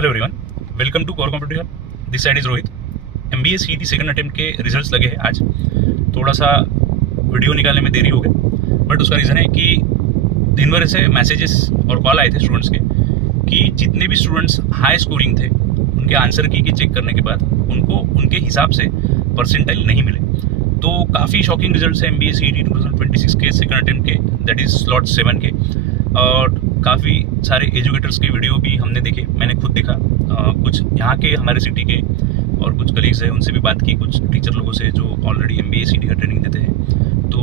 Hello everyone, welcome to core competitive hub. This side is Rohit. MBA CET second attempt के results लगे हैं आज। थोड़ा सा वीडियो निकालने में देरी हो गई, बट उसका रीज़न है कि दिन भर ऐसे मैसेजेस और कॉल आए थे स्टूडेंट्स के कि जितने भी स्टूडेंट्स हाई स्कोरिंग थे उनके आंसर की के चेक करने के बाद उनको उनके हिसाब से परसेंटाइल नहीं मिले। तो काफ़ी शॉकिंग रिजल्ट्स हैं एमबीए सीईटी 2026 के सेकंड अटेम्प्ट के, दैट इज़ स्लॉट 7 के। और काफ़ी सारे एजुकेटर्स के वीडियो भी हमने देखे, मैंने खुद देखा। कुछ यहाँ के हमारे सिटी के और कुछ कलीग्स हैं, उनसे भी बात की, कुछ टीचर लोगों से जो ऑलरेडी एमबीए सीईटी का ट्रेनिंग देते हैं। तो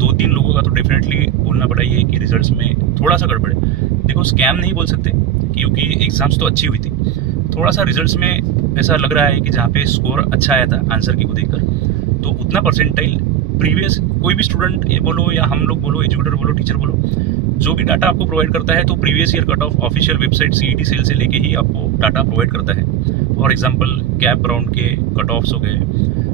2-3 लोगों का तो डेफिनेटली बोलना पड़ा ये कि रिजल्ट्स में थोड़ा सा गड़बड़ है। देखो, स्कैम नहीं बोल सकते क्योंकि एग्ज़ाम्स तो अच्छी हुई थी। थोड़ा सा रिजल्ट्स में ऐसा लग रहा है कि जहाँ पे स्कोर अच्छा आया था आंसर की को देखकर, तो उतना परसेंटाइल प्रीवियस कोई भी स्टूडेंट ये बोलो या हम लोग बोलो, एजुकेटर बोलो, टीचर बोलो, जो भी डाटा आपको प्रोवाइड करता है तो previous year cut off official website CET cell से लेके ही आपको डाटा प्रोवाइड करता है। फॉर एग्जांपल कैप राउंड के कट ऑफ्स हो गए,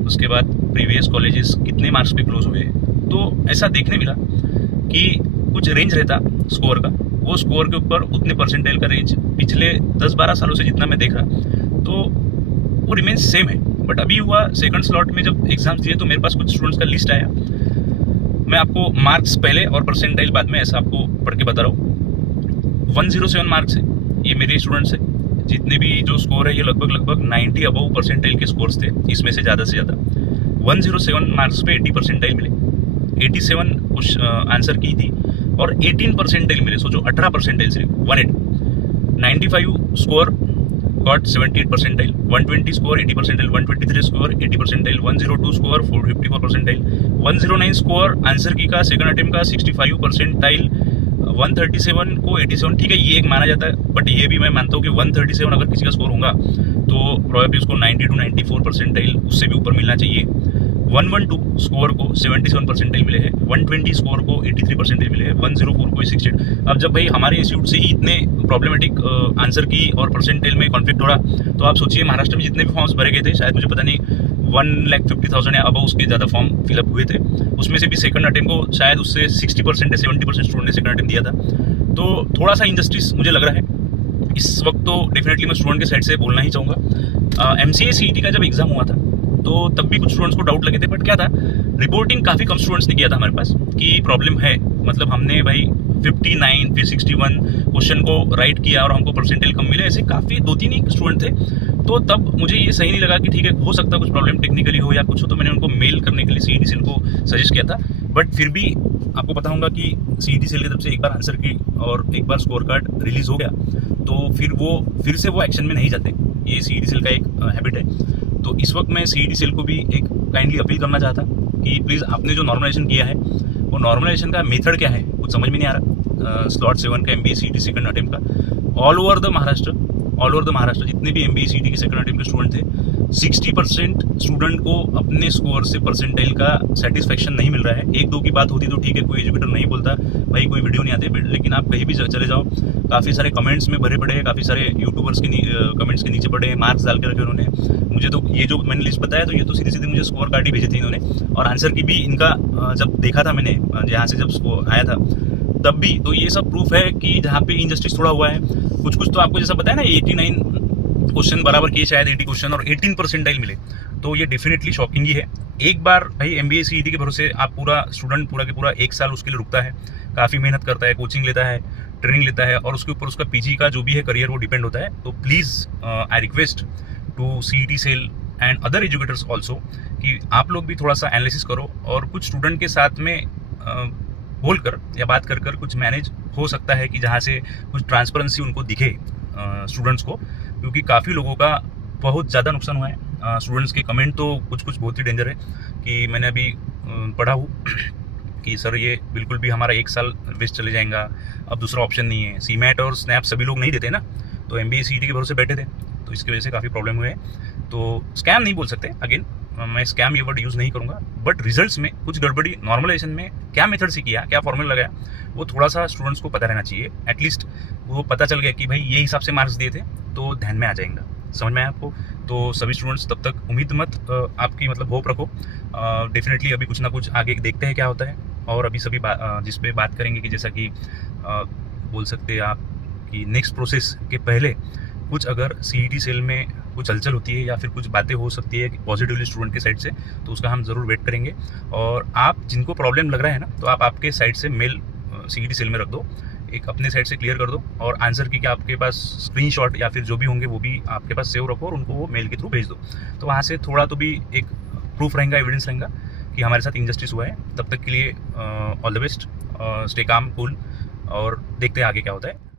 उसके बाद प्रीवियस कॉलेजेस कितने मार्क्स पे क्लोज हुए। तो ऐसा देखने मिला कि कुछ रेंज रहता स्कोर का, वो स्कोर के ऊपर उतने परसेंटाइल का रेंज पिछले 10-12 सालों से जितना मैं देख रहा तो वो रिमेन्स सेम है। बट अभी हुआ सेकंड स्लॉट में जब एग्जाम्स दिए तो मेरे पास कुछ स्टूडेंट्स का लिस्ट आया। मैं आपको मार्क्स पहले और परसेंटाइल बाद में ऐसा आपको पढ़ के बता रहा हूँ। 107 मार्क्स है, ये मेरे स्टूडेंट्स हैं। जितने भी जो स्कोर है ये लगभग 90 अबव परसेंटाइल के स्कोर्स थे, इसमें से ज़्यादा 107 मार्क्स पे 80 परसेंटाइल मिले। 87 कुछ आंसर की थी और 18 परसेंटाइल मिले। सोचो 18 परसेंटाइल सिर्फ 180। 95 score got 78 percentile, 120 score 80 percentile, 123 score 80 percentile, 102 score 54 percentile, 109 score answer की का सेकंड अटेम्प्ट का 65 परसेंटाइल, 137 को 87। ठीक है, ये एक माना जाता है, बट ये भी मैं मानता हूँ कि 137 अगर किसी का स्कोर होगा तो प्रोबेबली उसको 90 to 94 परसेंटाइल उससे भी ऊपर मिलना चाहिए। 112 स्कोर को 77 परसेंटाइल मिले हैं, 120 स्कोर को 83 परसेंटाइल मिले हैं, 104 को 68। अब जब भाई हमारे इंस्टीट्यूट से ही इतने प्रॉब्लमेटिक आंसर की और परसेंटाइल में कॉन्फ्लिक्ट हो रहा, तो आप सोचिए महाराष्ट्र में जितने भी फॉर्म्स भरे गए थे, शायद मुझे पता नहीं 1,50,000 या अब उसके ज़्यादा फॉर्म फिलअप हुए थे, उसमें से भी सेकंड अटेम्प्ट को शायद उससे 60% या 70% स्टूडेंट ने सेकंड अटेम्प्ट दिया था। तो थोड़ा सा इंजस्टिस मुझे लग रहा है इस वक्त। तो डेफिनेटली मैं स्टूडेंट के साइड से बोलना ही चाहूँगा। MCA CET का जब एग्जाम हुआ था तो तब भी कुछ स्टूडेंट्स को डाउट लगे थे, बट क्या था, रिपोर्टिंग काफ़ी कम स्टूडेंट्स ने किया था हमारे पास कि प्रॉब्लम है। मतलब हमने भाई 59 फिर 61 क्वेश्चन को राइट किया और हमको परसेंटाइल कम मिले, ऐसे काफ़ी 2-3 ही स्टूडेंट थे। तो तब मुझे ये सही नहीं लगा कि ठीक है, हो सकता है कुछ प्रॉब्लम टेक्निकली हो या कुछ हो, तो मैंने उनको मेल करने के लिए सीईटी सेल को सजेस्ट किया था। बट फिर भी आपको पता होगा कि सीईटी सेल की तरफ से एक बार आंसर की और एक बार स्कोर कार्ड रिलीज हो गया तो फिर से वो एक्शन में नहीं जाते। ये सीईटी सेल का एक हैबिट है। तो इस वक्त मैं सीईटी सेल को भी एक काइंडली अपील करना चाहता कि प्लीज़ आपने जो नॉर्मलाइजेशन किया है वो नॉर्मलाइजेशन का मेथड क्या है कुछ समझ में नहीं आ रहा। स्लॉट 7 का एमबीए सीईटी सेकंड अटेम्प्ट का ऑल ओवर द महाराष्ट्र जितने भी एमबीए सीईटी के सेकंड अटेम्प्ट के स्टूडेंट थे, 60% स्टूडेंट को अपने स्कोर से परसेंटाइल का सेटिस्फेक्शन नहीं मिल रहा है। 1-2 की बात होती तो ठीक है, कोई एजुकेटर नहीं बोलता भाई कोई वीडियो नहीं आते, लेकिन आप कहीं भी चले जाओ, काफ़ी सारे कमेंट्स में भरे पड़े हैं, काफ़ी सारे यूट्यूबर्स के कमेंट्स के नीचे पड़े हैं, मार्क्स डाल के रखे उन्होंने। मुझे तो ये जो मैंने लिस्ट बताया तो ये तो सीधे मुझे स्कोर कार्ड ही भेजे थे इन्होंने, और आंसर की भी इनका जब देखा था मैंने यहाँ से जब स्कोर आया था तब भी। तो ये सब प्रूफ है कि जहाँ पे इनजस्टिस थोड़ा हुआ है। कुछ तो आपको जैसा बताया ना, 89 क्वेश्चन बराबर किए, शायद 80 क्वेश्चन और 18 परसेंटाइल मिले, तो ये डेफिनेटली शॉकिंग ही है। एक बार भाई एमबीए सीईटी के भरोसे आप पूरा के पूरा 1 साल उसके लिए रुकता है, काफ़ी मेहनत करता है, कोचिंग लेता है, ट्रेनिंग लेता है, और उसके ऊपर उसका पीजी का जो भी है करियर वो डिपेंड होता है। तो please I request to CET cell and other educators also कि आप लोग भी थोड़ा सा एनालिसिस करो और कुछ स्टूडेंट के साथ में बोलकर या बात कर कुछ मैनेज हो सकता है कि जहाँ से कुछ ट्रांसपेरेंसी उनको दिखे स्टूडेंट्स को, क्योंकि काफ़ी लोगों का बहुत ज़्यादा नुकसान हुआ है। स्टूडेंट्स के कमेंट तो कुछ बहुत ही डेंजर है कि मैंने अभी पढ़ा हूँ कि सर ये बिल्कुल भी हमारा 1 साल वेस्ट चले जाएगा, अब दूसरा ऑप्शन नहीं है। सीमैट और स्नैप सभी लोग नहीं देते ना, तो एमबीए सीईटी के भरोसे बैठे थे, तो इसकी वजह से काफ़ी प्रॉब्लम हुए हैं। तो स्कैम नहीं बोल सकते, अगेन मैं स्कैम ये वर्ड यूज़ नहीं करूँगा, बट रिजल्ट्स में कुछ गड़बड़ी, नॉर्मलाइजेशन में क्या मेथड से किया, क्या फॉर्मूला लगाया, वो थोड़ा सा स्टूडेंट्स को पता रहना चाहिए। एटलीस्ट वो पता चल गया कि भाई ये हिसाब से मार्क्स दिए थे तो ध्यान में आ जाएगा। समझ में आया आपको? तो सभी स्टूडेंट्स तब तक उम्मीद मत आपकी मतलब होप रखो। डेफिनेटली अभी कुछ ना कुछ आगे देखते हैं क्या होता है, और अभी सभी जिस पे बात करेंगे कि जैसा कि बोल सकते हैं आप कि नेक्स्ट प्रोसेस के पहले कुछ अगर CET सेल में कुछ हलचल होती है या फिर कुछ बातें हो सकती है पॉजिटिवली स्टूडेंट के साइड से, तो उसका हम ज़रूर वेट करेंगे। और आप जिनको प्रॉब्लम लग रहा है ना, तो आप आपके साइड से मेल CET सेल में रख दो, एक अपने साइड से क्लियर कर दो, और आंसर की क्या आपके पास स्क्रीनशॉट या फिर जो भी होंगे वो भी आपके पास सेव रखो और उनको वो मेल के थ्रू भेज दो। तो वहाँ से थोड़ा तो भी एक प्रूफ रहेगा, एविडेंस रहेगा कि हमारे साथ इनजस्टिस हुआ है। तब तक के लिए all the best, stay calm, cool, और देखते हैं आगे क्या होता है।